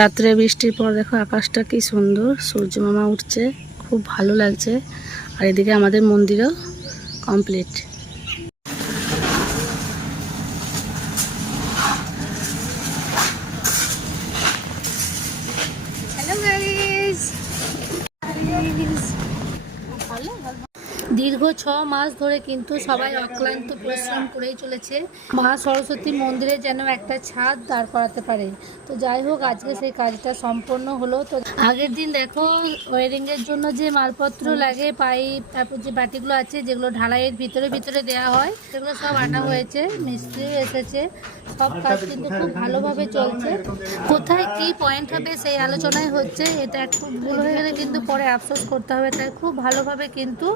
রাত্রে বৃষ্টির পর দেখো আকাশটা কি সুন্দর, সূর্য মামা উঠছে, খুব ভালো লাগছে। আর এদিকে আমাদের মন্দিরও কমপ্লিট দীর্ঘ ছ মাস ধরে কিন্তু সবাই অক্লান্ত পরিশ্রম করেই চলেছে। মা সরস্বতী মন্দিরে যেন একটা ছাদ দাঁড় করাতে পারে। তো যাই হোক, আজকে সেই কাজটা সম্পন্ন হলো। তো আগের দিন দেখো ওয়ারিং এর জন্য যে মালপত্র লাগে, পাইপ, তারপর যে বাটিগুলো আছে, যেগুলো ঢালাইয়ের ভিতরে ভিতরে দেওয়া হয়, সেগুলো সব আনা হয়েছে, মিস্ত্রি এসেছে। সব কাজ কিন্তু খুব ভালোভাবে চলছে। কোথায় কি পয়েন্ট হবে সেই আলোচনায় হচ্ছে, এটা একটু ভুল হয়ে গেলে কিন্তু পরে আফসোস করতে হবে। তাই খুব ভালোভাবে কিন্তু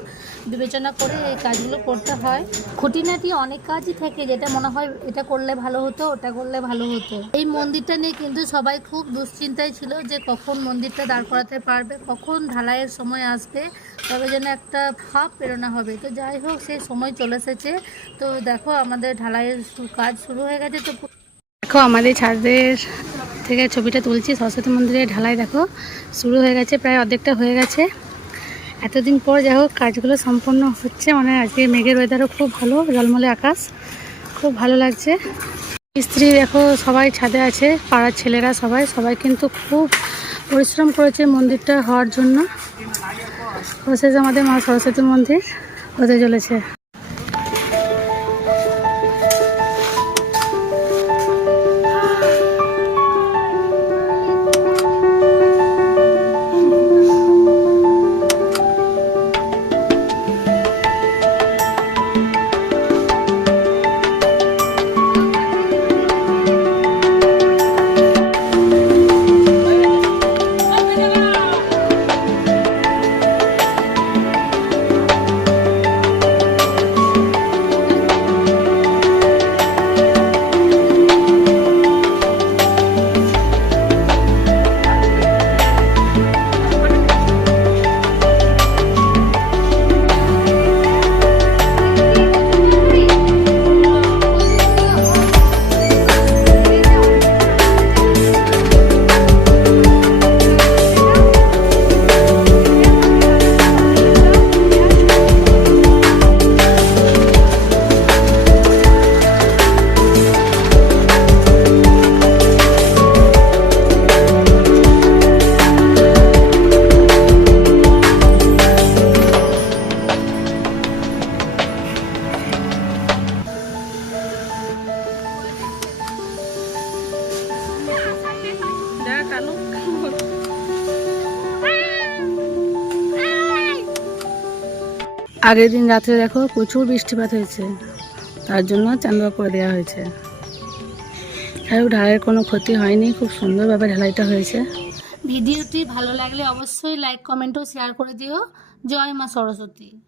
বিবেচনা করে এই কাজগুলো করতে হয়। খুঁটিনাটি অনেক কাজই থাকে, যেটা মনে হয় এটা করলে ভালো হতো, ওটা করলে ভালো হতো। এই মন্দিরটা নিয়ে কিন্তু সবাই খুব দুশ্চিন্তায় ছিল যে কখন মন্দিরটা দাঁড় করাতে পারবে, কখন ঢালাইয়ের সময় আসবে, তবে যেন একটা ভাব প্রেরণা হবে। তো যাই হোক, সেই সময় চলে এসেছে। তো দেখো, আমাদের ঢালাইয়ের কাজ শুরু হয়ে গেছে। তো দেখো, আমাদের ছাদের থেকে ছবিটা তুলছি। সরস্বতী মন্দিরে ঢালাই দেখো, শুরু হয়ে গেছে, প্রায় অর্ধেকটা হয়ে গেছে। এতদিন পর যাই হোক, কাজগুলো সম্পন্ন হচ্ছে। মানে আজকে মেঘের ওয়েদারও খুব ভালো জলমলে আকাশ। খুব ভালো লাগছে। স্ত্রী দেখো, সবাই ছাদে আছে, পাড়ার ছেলেরা সবাই। সবাই কিন্তু খুব পরিশ্রম করেছে মন্দিরটা হওয়ার জন্য। অবশেষে আমাদের মা সরস্বতী মন্দির হতে চলেছে। আগের দিন রাত্রে দেখো প্রচুর বৃষ্টিপাত হয়েছে। তার জন্য চান্দা করে দেওয়া হয়েছে। যাই ঢালাইয়ের কোনো ক্ষতি হয়নি, খুব সুন্দরভাবে ঢালাইটা হয়েছে। ভিডিওটি ভালো লাগলে অবশ্যই লাইক কমেন্ট ও শেয়ার করে দিও। জয় মা সরস্বতী।